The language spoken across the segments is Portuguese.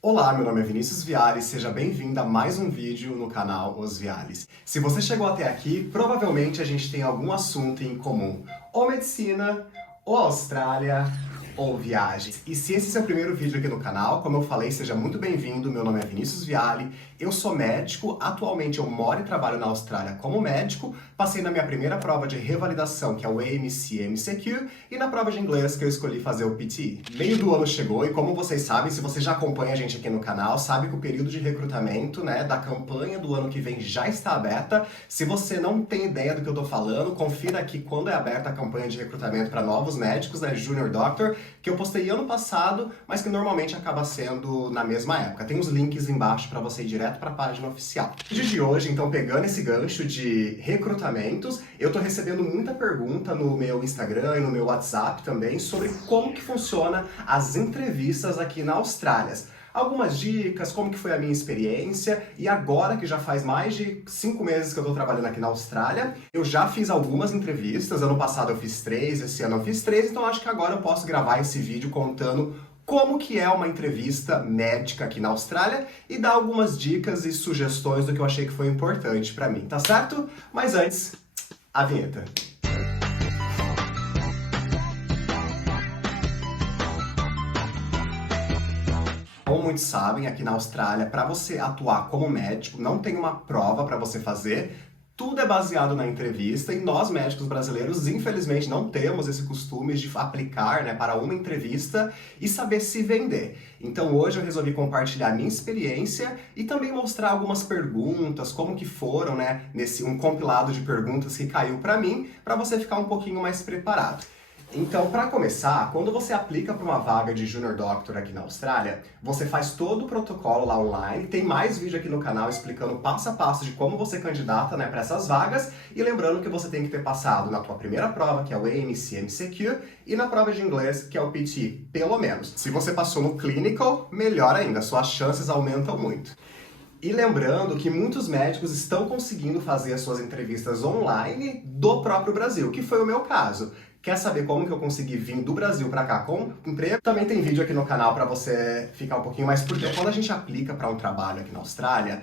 Olá, meu nome é Vinícius Viales, seja bem-vindo a mais um vídeo no canal Os Viales. Se você chegou até aqui, provavelmente a gente tem algum assunto em comum, ou medicina, ou Austrália, ou viagens. E se esse é o seu primeiro vídeo aqui no canal, como eu falei, seja muito bem-vindo, meu nome é Vinícius Viale, eu sou médico, atualmente eu moro e trabalho na Austrália como médico, passei na minha primeira prova de revalidação, que é o AMC MCQ, e na prova de inglês que eu escolhi fazer o PT. Meio do ano chegou e como vocês sabem, se você já acompanha a gente aqui no canal, sabe que o período de recrutamento, da campanha do ano que vem já está aberta. Se você não tem ideia do que eu tô falando, confira aqui quando é aberta a campanha de recrutamento para novos médicos, Junior Doctor, que eu postei ano passado, mas que normalmente acaba sendo na mesma época. Tem os links embaixo para você ir direto para a página oficial. No vídeo de hoje, então, pegando esse gancho de recrutamentos, eu tô recebendo muita pergunta no meu Instagram e no meu WhatsApp também sobre como que funciona as entrevistas aqui na Austrália. Algumas dicas, como que foi a minha experiência, e agora que já faz mais de 5 meses que eu tô trabalhando aqui na Austrália, eu já fiz algumas entrevistas, ano passado eu fiz 3, esse ano eu fiz 3, então acho que agora eu posso gravar esse vídeo contando como que é uma entrevista médica aqui na Austrália e dar algumas dicas e sugestões do que eu achei que foi importante pra mim, tá certo? Mas antes, a vinheta. Como muitos sabem, aqui na Austrália, para você atuar como médico, não tem uma prova para você fazer, tudo é baseado na entrevista e nós, médicos brasileiros, infelizmente não temos esse costume de aplicar para uma entrevista e saber se vender. Então hoje eu resolvi compartilhar minha experiência e também mostrar algumas perguntas, como que foram, nesse um compilado de perguntas que caiu para mim, para você ficar um pouquinho mais preparado. Então, para começar, quando você aplica para uma vaga de Junior Doctor aqui na Austrália, você faz todo o protocolo lá online, tem mais vídeo aqui no canal explicando passo a passo de como você candidata para essas vagas, e lembrando que você tem que ter passado na tua primeira prova, que é o AMC MCQ, e na prova de inglês, que é o PT, pelo menos. Se você passou no Clinical, melhor ainda, suas chances aumentam muito. E lembrando que muitos médicos estão conseguindo fazer as suas entrevistas online do próprio Brasil, que foi o meu caso. Quer saber como que eu consegui vir do Brasil pra cá com emprego? Também tem vídeo aqui no canal pra você ficar um pouquinho mais por dentro. Quando a gente aplica pra um trabalho aqui na Austrália,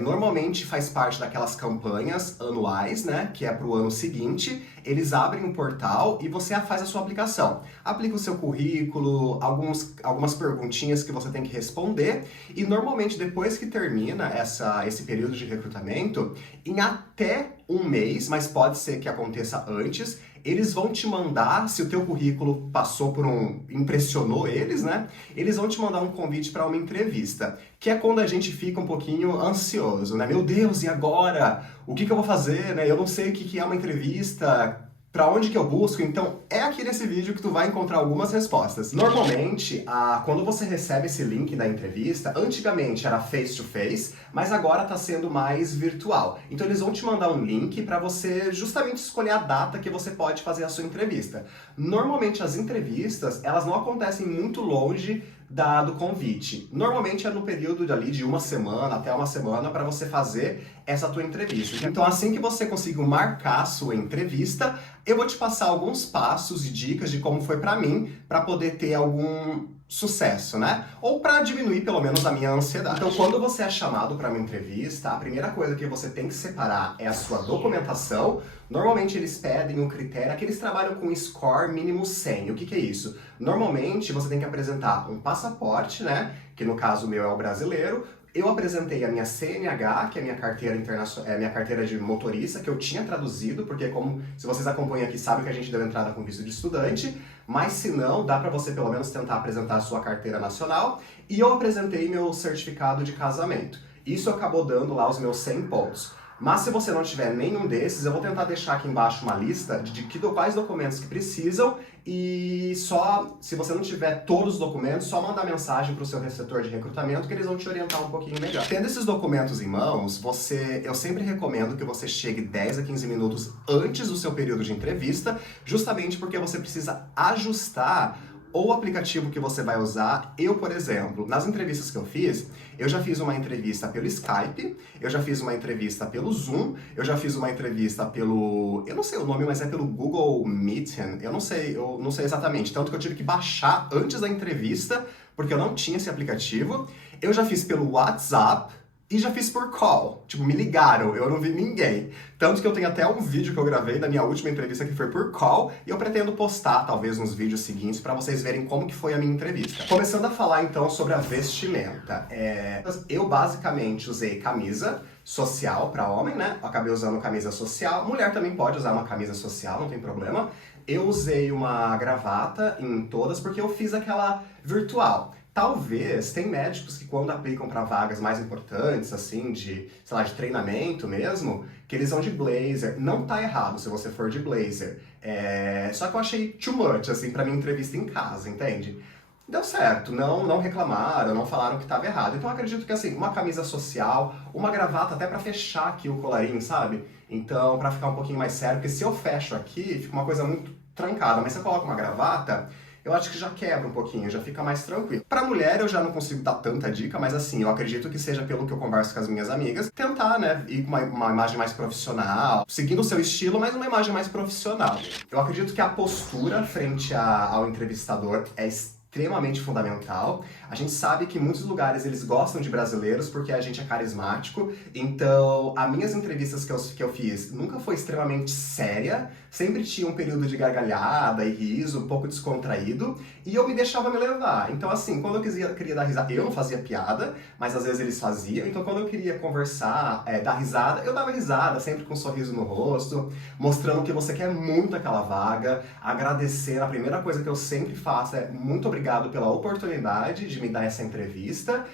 normalmente faz parte daquelas campanhas anuais, que é pro ano seguinte. Eles abrem um portal e você faz a sua aplicação. Aplica o seu currículo, algumas perguntinhas que você tem que responder, e normalmente depois que termina esse período de recrutamento, em até um mês, mas pode ser que aconteça antes, eles vão te mandar, se o teu currículo passou impressionou eles, eles vão te mandar um convite para uma entrevista, que é quando a gente fica um pouquinho ansioso, Meu Deus, e agora? O que eu vou fazer, Eu não sei o que é uma entrevista, para onde que eu busco? Então é aqui nesse vídeo que tu vai encontrar algumas respostas. Normalmente, quando você recebe esse link da entrevista, antigamente era face to face, mas agora está sendo mais virtual. Então eles vão te mandar um link para você justamente escolher a data que você pode fazer a sua entrevista. Normalmente as entrevistas, elas não acontecem muito longe do convite. Normalmente é no período ali de uma semana até uma semana para você fazer essa tua entrevista. Então assim que você conseguir marcar a sua entrevista, eu vou te passar alguns passos e dicas de como foi para mim, para poder ter algum sucesso, Ou para diminuir pelo menos a minha ansiedade. Então, quando você é chamado para uma entrevista, a primeira coisa que você tem que separar é a sua documentação. Normalmente eles pedem um critério, que eles trabalham com score mínimo 100. O que é isso? Normalmente você tem que apresentar um passaporte, que no caso o meu é o brasileiro. Eu apresentei a minha CNH, que é a minha carteira minha carteira de motorista, que eu tinha traduzido, porque se vocês acompanham aqui, sabem que a gente deu entrada com visto de estudante, mas se não, dá para você pelo menos tentar apresentar a sua carteira nacional, e eu apresentei meu certificado de casamento. Isso acabou dando lá os meus 100 pontos. Mas se você não tiver nenhum desses, eu vou tentar deixar aqui embaixo uma lista de quais documentos que precisam, e só, se você não tiver todos os documentos, só mandar mensagem para o seu receptor de recrutamento que eles vão te orientar um pouquinho melhor. Tendo esses documentos em mãos, eu sempre recomendo que você chegue 10 a 15 minutos antes do seu período de entrevista, justamente porque você precisa ajustar ou o aplicativo que você vai usar. Eu, por exemplo, nas entrevistas que eu fiz, eu já fiz uma entrevista pelo Skype, eu já fiz uma entrevista pelo Zoom, eu já fiz uma entrevista pelo... eu não sei o nome, mas é pelo Google Meeting, eu não sei exatamente, tanto que eu tive que baixar antes da entrevista porque eu não tinha esse aplicativo. Eu já fiz pelo WhatsApp e já fiz por call. Tipo, me ligaram, eu não vi ninguém. Tanto que eu tenho até um vídeo que eu gravei da minha última entrevista que foi por call, e eu pretendo postar, talvez, nos vídeos seguintes para vocês verem como que foi a minha entrevista. Começando a falar, então, sobre a vestimenta. Eu, basicamente, usei camisa social para homem, né? Eu acabei usando camisa social. Mulher também pode usar uma camisa social, não tem problema. Eu usei uma gravata em todas, porque eu fiz aquela virtual. Talvez, tem médicos que quando aplicam para vagas mais importantes, assim, de, sei lá, de treinamento mesmo, que eles vão de blazer. Não tá errado se você for de blazer. Só que eu achei too much, assim, pra minha entrevista em casa, entende? Deu certo, não reclamaram, não falaram que estava errado. Então eu acredito que, assim, uma camisa social, uma gravata até pra fechar aqui o colarinho, sabe? Então, pra ficar um pouquinho mais sério, porque se eu fecho aqui, fica uma coisa muito trancada, mas se eu coloco uma gravata, eu acho que já quebra um pouquinho, já fica mais tranquilo. Pra mulher eu já não consigo dar tanta dica, mas assim, eu acredito que seja pelo que eu converso com as minhas amigas, tentar, né, ir com uma imagem mais profissional, seguindo o seu estilo, mas uma imagem mais profissional. Eu acredito que a postura frente ao entrevistador é extremamente fundamental. A gente sabe que em muitos lugares eles gostam de brasileiros porque a gente é carismático, então as minhas entrevistas que eu fiz nunca foi extremamente séria, sempre tinha um período de gargalhada e riso, um pouco descontraído, e eu me deixava me levar. Então assim, quando eu queria dar risada, eu não fazia piada, mas às vezes eles faziam, então quando eu queria conversar, dar risada, eu dava risada, sempre com um sorriso no rosto, mostrando que você quer muito aquela vaga, agradecendo. A primeira coisa que eu sempre faço é muito obrigado pela oportunidade de me dar essa entrevista.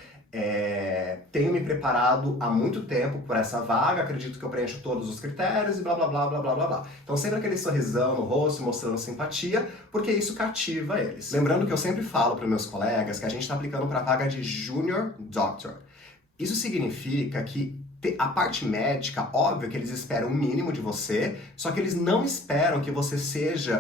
Tenho me preparado há muito tempo por essa vaga, acredito que eu preencho todos os critérios e blá blá blá blá blá blá blá. Então sempre aquele sorrisão no rosto, mostrando simpatia, porque isso cativa eles. Lembrando que eu sempre falo para meus colegas que a gente está aplicando para a vaga de Junior Doctor. Isso significa que a parte médica, óbvio que eles esperam o mínimo de você, só que eles não esperam que você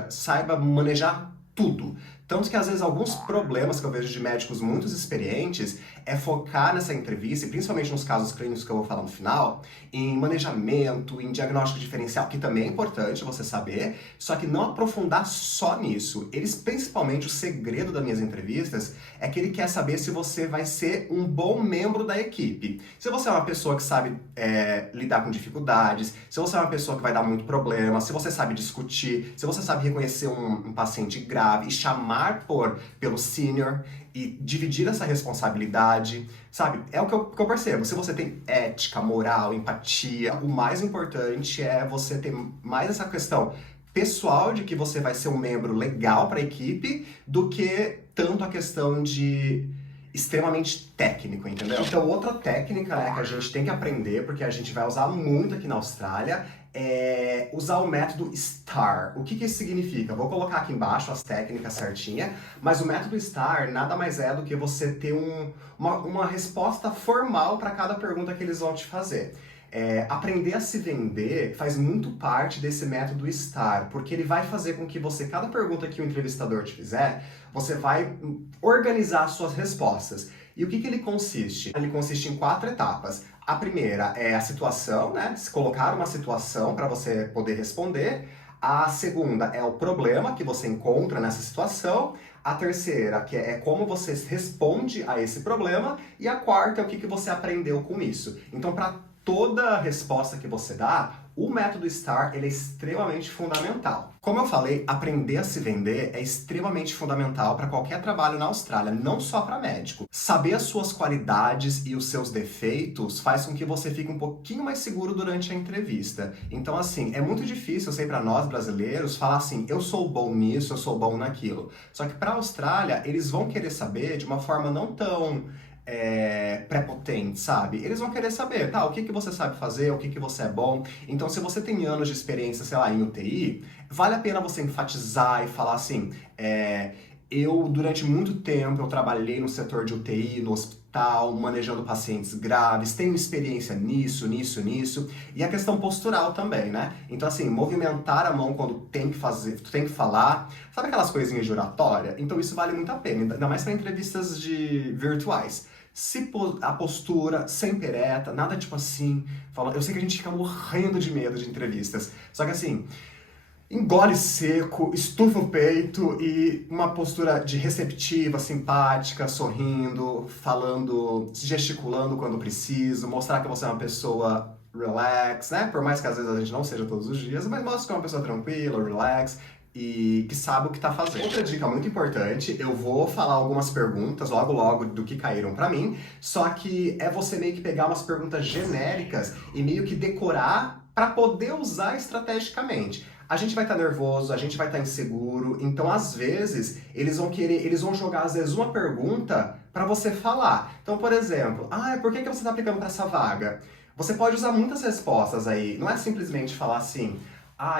saiba manejar tudo. Tanto que às vezes alguns problemas que eu vejo de médicos muito experientes é focar nessa entrevista, e principalmente nos casos clínicos que eu vou falar no final, em manejamento, em diagnóstico diferencial, que também é importante você saber, só que não aprofundar só nisso. Eles, principalmente, o segredo das minhas entrevistas é que ele quer saber se você vai ser um bom membro da equipe. Se você é uma pessoa que sabe lidar com dificuldades, se você é uma pessoa que vai dar muito problema, se você sabe discutir, se você sabe reconhecer um paciente grave e chamar pelo senior e dividir essa responsabilidade, sabe? É o que eu percebo. Se você tem ética, moral, empatia, o mais importante é você ter mais essa questão pessoal de que você vai ser um membro legal para a equipe do que tanto a questão de extremamente técnico, entendeu? Então, outra técnica, né, que a gente tem que aprender, porque a gente vai usar muito aqui na Austrália, é usar o método STAR. O que isso significa? Vou colocar aqui embaixo as técnicas certinhas, mas o método STAR nada mais é do que você ter uma resposta formal para cada pergunta que eles vão te fazer. Aprender a se vender faz muito parte desse método STAR, porque ele vai fazer com que você, cada pergunta que o entrevistador te fizer, você vai organizar suas respostas. E o que ele consiste? Ele consiste em 4 etapas. A primeira é a situação, né? Se colocar uma situação para você poder responder. A segunda é o problema que você encontra nessa situação. A terceira, que é como você responde a esse problema. E a quarta é o que você aprendeu com isso. Então, para toda resposta que você dá, o método STAR ele é extremamente fundamental. Como eu falei, aprender a se vender é extremamente fundamental para qualquer trabalho na Austrália, não só para médico. Saber as suas qualidades e os seus defeitos faz com que você fique um pouquinho mais seguro durante a entrevista. Então, assim, é muito difícil, eu sei, para nós brasileiros, falar assim, eu sou bom nisso, eu sou bom naquilo. Só que para a Austrália, eles vão querer saber de uma forma não tão prepotente, sabe? Eles vão querer saber, tá, o que você sabe fazer, o que você é bom. Então, se você tem anos de experiência, sei lá, em UTI, vale a pena você enfatizar e falar assim, durante muito tempo, eu trabalhei no setor de UTI, no hospital, manejando pacientes graves, tenho experiência nisso. E a questão postural também, né? Então, assim, movimentar a mão quando tem que fazer, tem que falar, sabe aquelas coisinhas de oratória? Então, isso vale muito a pena, ainda mais para entrevistas virtuais. A postura, sempre ereta, nada tipo assim, eu sei que a gente fica morrendo de medo de entrevistas, só que assim, engole seco, estufa o peito e uma postura de receptiva, simpática, sorrindo, falando, gesticulando quando preciso, mostrar que você é uma pessoa relax, né? Por mais que às vezes a gente não seja todos os dias, mas mostra que é uma pessoa tranquila, relax e que sabe o que tá fazendo. Outra dica muito importante, eu vou falar algumas perguntas logo logo do que caíram pra mim, só que é você meio que pegar umas perguntas genéricas e meio que decorar pra poder usar estrategicamente. A gente vai estar nervoso, a gente vai estar inseguro, então às vezes eles vão jogar às vezes uma pergunta para você falar. Então, por exemplo, por que você está aplicando para essa vaga? Você pode usar muitas respostas aí, não é simplesmente falar assim,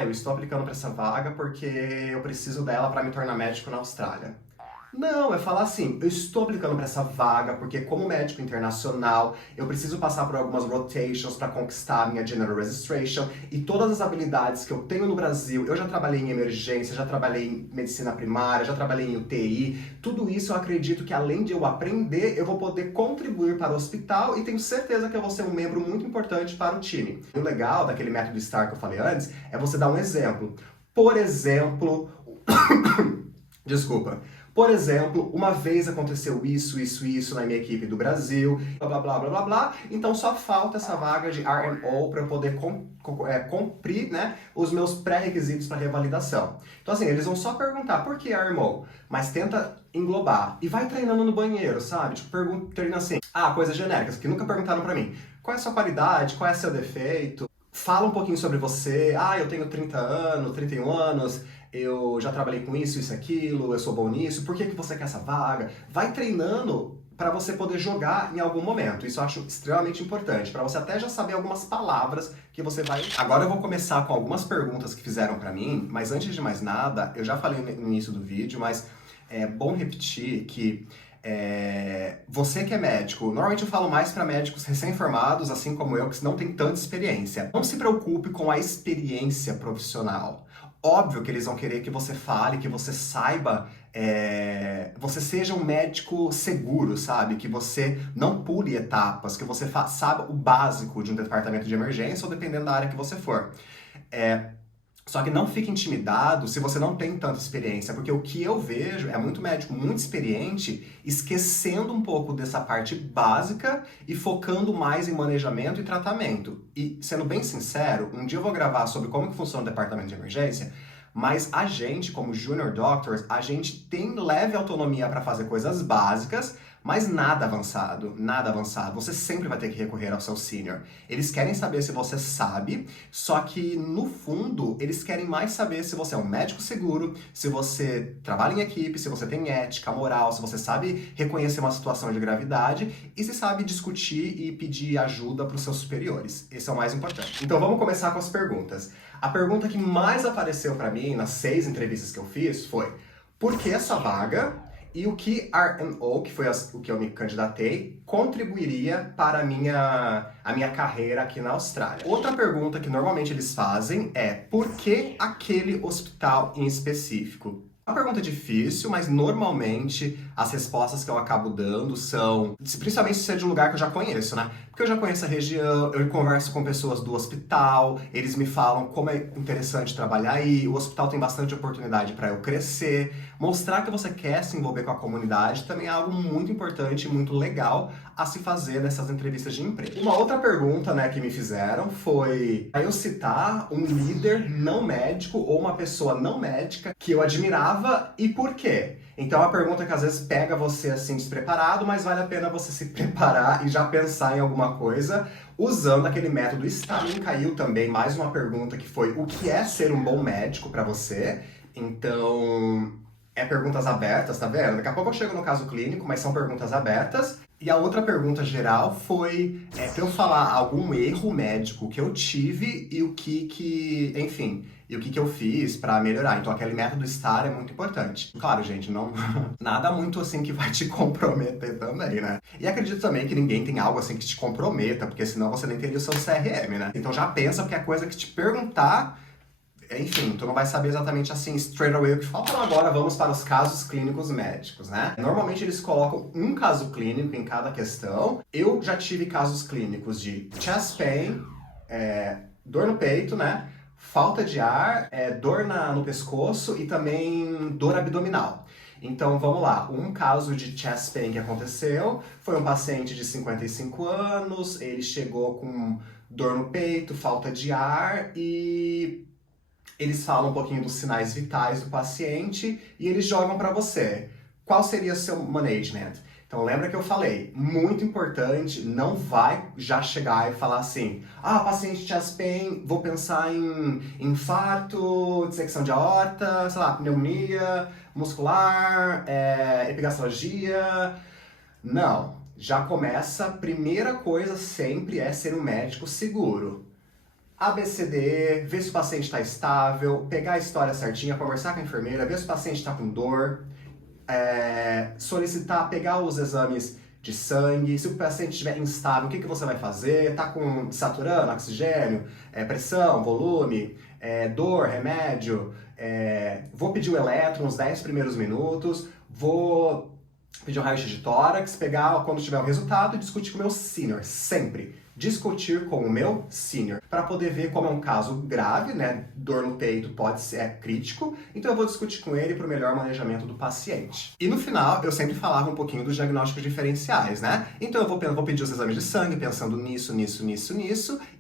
eu estou aplicando para essa vaga porque eu preciso dela para me tornar médico na Austrália. Não, é falar assim, eu estou aplicando para essa vaga porque como médico internacional eu preciso passar por algumas rotations para conquistar a minha General Registration e todas as habilidades que eu tenho no Brasil, eu já trabalhei em emergência, já trabalhei em medicina primária, já trabalhei em UTI, tudo isso eu acredito que além de eu aprender, eu vou poder contribuir para o hospital e tenho certeza que eu vou ser um membro muito importante para o time. E o legal daquele método STAR que eu falei antes é você dar um exemplo. Por exemplo, desculpa. Por exemplo, uma vez aconteceu isso na minha equipe do Brasil, blá, blá, blá, blá, blá, então só falta essa vaga de RMO para eu poder cumprir, né, os meus pré-requisitos para revalidação. Então assim, eles vão só perguntar, por que RMO? Mas tenta englobar. E vai treinando no banheiro, sabe? Tipo, treina assim, coisas genéricas, que nunca perguntaram para mim. Qual é a sua qualidade? Qual é seu defeito? Fala um pouquinho sobre você. Eu tenho 30 anos, 31 anos, eu já trabalhei com isso, aquilo, eu sou bom nisso, por que você quer essa vaga? Vai treinando para você poder jogar em algum momento. Isso eu acho extremamente importante, para você até já saber algumas palavras que você vai... Agora eu vou começar com algumas perguntas que fizeram para mim, mas antes de mais nada, eu já falei no início do vídeo, mas é bom repetir que você que é médico, normalmente eu falo mais para médicos recém-formados, assim como eu, que não tem tanta experiência. Não se preocupe com a experiência profissional. Óbvio que eles vão querer que você fale, que você saiba, você seja um médico seguro, sabe? Que você não pule etapas, que você saiba o básico de um departamento de emergência ou dependendo da área que você for. Só que não fique intimidado se você não tem tanta experiência, porque o que eu vejo é muito médico muito experiente esquecendo um pouco dessa parte básica e focando mais em manejamento e tratamento. E, sendo bem sincero, um dia eu vou gravar sobre como que funciona o departamento de emergência, mas a gente, como Junior Doctors, a gente tem leve autonomia para fazer coisas básicas, mas nada avançado, nada avançado. Você sempre vai ter que recorrer ao seu senior. Eles querem saber se você sabe, só que no fundo eles querem mais saber se você é um médico seguro, se você trabalha em equipe, se você tem ética, moral, se você sabe reconhecer uma situação de gravidade e se sabe discutir e pedir ajuda para os seus superiores. Esse é o mais importante. Então vamos começar com as perguntas. A pergunta que mais apareceu para mim nas 6 entrevistas que eu fiz foi: por que essa vaga? E o que RMO, que foi o que eu me candidatei, contribuiria para a minha carreira aqui na Austrália? Outra pergunta que normalmente eles fazem é: por que aquele hospital em específico? É uma pergunta difícil, mas normalmente as respostas que eu acabo dando são, principalmente se é de um lugar que eu já conheço, né? Porque eu já conheço a região, eu converso com pessoas do hospital, eles me falam como é interessante trabalhar aí, o hospital tem bastante oportunidade para eu crescer. Mostrar que você quer se envolver com a comunidade também é algo muito importante e muito legal a se fazer nessas entrevistas de emprego. Uma outra pergunta, né, que me fizeram foi eu citar um líder não médico ou uma pessoa não médica que eu admirava e por quê? Então é uma pergunta que às vezes pega você assim despreparado, mas vale a pena você se preparar e já pensar em alguma coisa usando aquele método STAR. Caiu também mais uma pergunta que foi: o que é ser um bom médico para você? Então, perguntas abertas, tá vendo? Daqui a pouco eu chego no caso clínico, mas são perguntas abertas. E a outra pergunta geral foi pra eu falar algum erro médico que eu tive e o que eu fiz pra melhorar. Então aquele método STAR é muito importante. Claro, gente, não nada muito assim que vai te comprometer também, né? E acredito também que ninguém tem algo assim que te comprometa, porque senão você nem teria o seu CRM, né? Então já pensa que é coisa que te perguntar, enfim, tu não vai saber exatamente assim, straight away o que falar. Então agora vamos para os casos clínicos médicos, né? Normalmente eles colocam um caso clínico em cada questão. Eu já tive casos clínicos de chest pain, dor no peito, né? falta de ar, dor no pescoço e também dor abdominal. Então vamos lá, um caso de chest pain que aconteceu foi um paciente de 55 anos, ele chegou com dor no peito, falta de ar e eles falam um pouquinho dos sinais vitais do paciente e eles jogam para você. Qual seria o seu management? Então lembra que eu falei, muito importante, não vai já chegar e falar assim, paciente chest pain, vou pensar em infarto, dissecção de aorta, sei lá, pneumonia muscular, epigastralgia. Não, já começa, primeira coisa sempre é ser um médico seguro. ABCD, ver se o paciente está estável, pegar a história certinha, conversar com a enfermeira, ver se o paciente está com dor, solicitar, pegar os exames de sangue, se o paciente estiver instável, o que você vai fazer? Está saturando, oxigênio, pressão, volume, dor, remédio, vou pedir o eletro nos 10 primeiros minutos, vou pedir um raio-x de tórax, pegar quando tiver o resultado e discutir com o meu senior, sempre. Discutir com o meu senior, para poder ver como é um caso grave, né? Dor no peito pode ser crítico, então eu vou discutir com ele para o melhor manejamento do paciente. E no final, eu sempre falava um pouquinho dos diagnósticos diferenciais, né? Então eu vou pedir os exames de sangue, pensando nisso,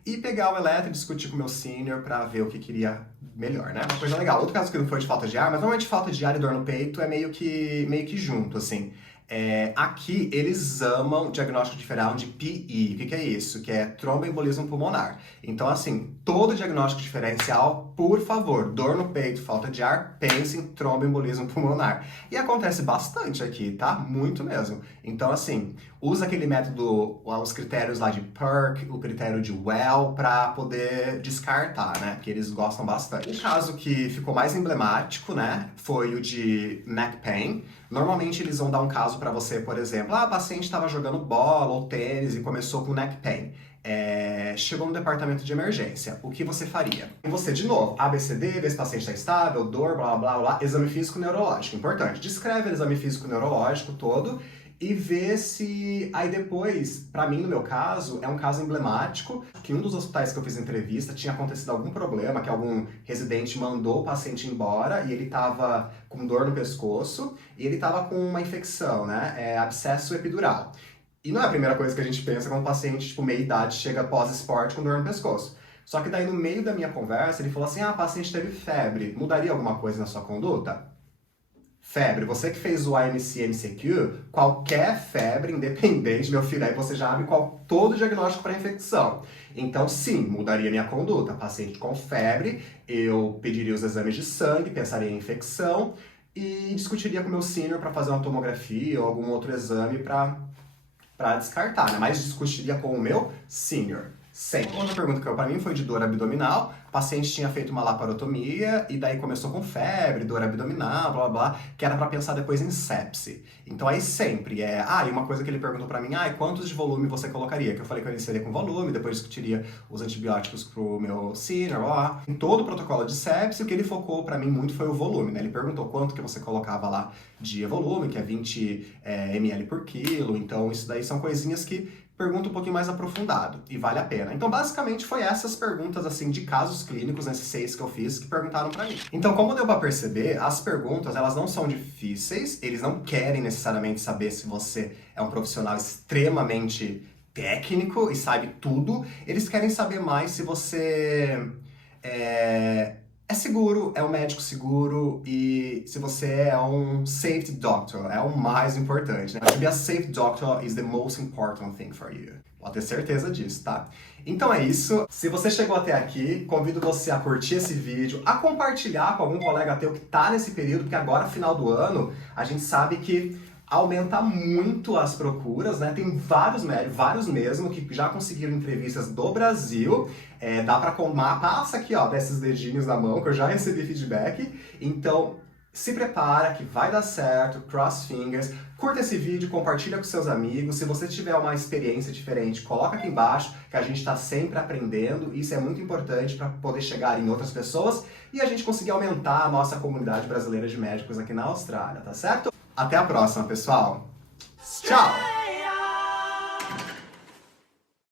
e pegar o eletro e discutir com o meu senior para ver o que queria melhor, né? Uma coisa legal. Outro caso que não foi de falta de ar, mas normalmente falta de ar e dor no peito é meio que junto, assim. Aqui eles amam diagnóstico diferencial de PE. O que é isso? Que é tromboembolismo pulmonar. Então, assim, todo diagnóstico diferencial, por favor, dor no peito, falta de ar, pense em tromboembolismo pulmonar. E acontece bastante aqui, tá? Muito mesmo. Então, assim, usa aquele método, os critérios lá de PERC, o critério de Well, para poder descartar, né? Que eles gostam bastante. O caso que ficou mais emblemático, né, foi o de neck pain. Normalmente eles vão dar um caso para você, por exemplo, a paciente estava jogando bola ou tênis e começou com neck pain. Chegou no departamento de emergência, o que você faria? E você, de novo, ABCD, ver se o paciente está estável, dor, blá, blá, blá, exame físico neurológico, importante. Descreve o exame físico neurológico todo e vê se, aí depois, para mim, no meu caso, é um caso emblemático, que em um dos hospitais que eu fiz entrevista tinha acontecido algum problema, que algum residente mandou o paciente embora e ele estava com dor no pescoço e ele estava com uma infecção, né, abscesso epidural. E não é a primeira coisa que a gente pensa quando um paciente, tipo, meia idade, chega pós-esporte com dor no pescoço. Só que daí, no meio da minha conversa, ele falou assim, a paciente teve febre, mudaria alguma coisa na sua conduta? Febre, você que fez o IMC-MCQ, qualquer febre, independente, meu filho, aí você já abre todo o diagnóstico para infecção. Então, sim, mudaria minha conduta. Paciente com febre, eu pediria os exames de sangue, pensaria em infecção e discutiria com o meu senior para fazer uma tomografia ou algum outro exame para descartar, né? Mas discutiria com o meu senior. Sempre. Outra pergunta que para mim foi de dor abdominal. O paciente tinha feito uma laparotomia e daí começou com febre, dor abdominal, blá blá blá, que era para pensar depois em sepse. Então aí sempre e uma coisa que ele perguntou para mim, quantos de volume você colocaria? Que eu falei que eu iniciaria com volume, depois discutiria os antibióticos pro meu senior, blá. Em todo o protocolo de sepse, o que ele focou para mim muito foi o volume, né? Ele perguntou quanto que você colocava lá de volume, que é 20 ml por quilo. Então isso daí são coisinhas que pergunta um pouquinho mais aprofundado e vale a pena. Então, basicamente, foi essas perguntas, assim, de casos clínicos, nesses 6 que eu fiz, que perguntaram pra mim. Então, como deu pra perceber, as perguntas, elas não são difíceis, eles não querem necessariamente saber se você é um profissional extremamente técnico e sabe tudo, eles querem saber mais se você é seguro, é um médico seguro e se você é um safety doctor, é o mais importante, né? To be a safe doctor is the most important thing for you. Pode ter certeza disso, tá? Então é isso. Se você chegou até aqui, convido você a curtir esse vídeo, a compartilhar com algum colega teu que tá nesse período, porque agora, final do ano, a gente sabe que aumenta muito as procuras, né? Tem vários médicos, vários mesmo, que já conseguiram entrevistas do Brasil. Dá pra comar, passa aqui, ó, desses dedinhos na mão, que eu já recebi feedback. Então, se prepara que vai dar certo, cross fingers. Curta esse vídeo, compartilha com seus amigos. Se você tiver uma experiência diferente, coloca aqui embaixo, que a gente está sempre aprendendo. Isso é muito importante para poder chegar em outras pessoas e a gente conseguir aumentar a nossa comunidade brasileira de médicos aqui na Austrália, tá certo? Até a próxima, pessoal. Tchau!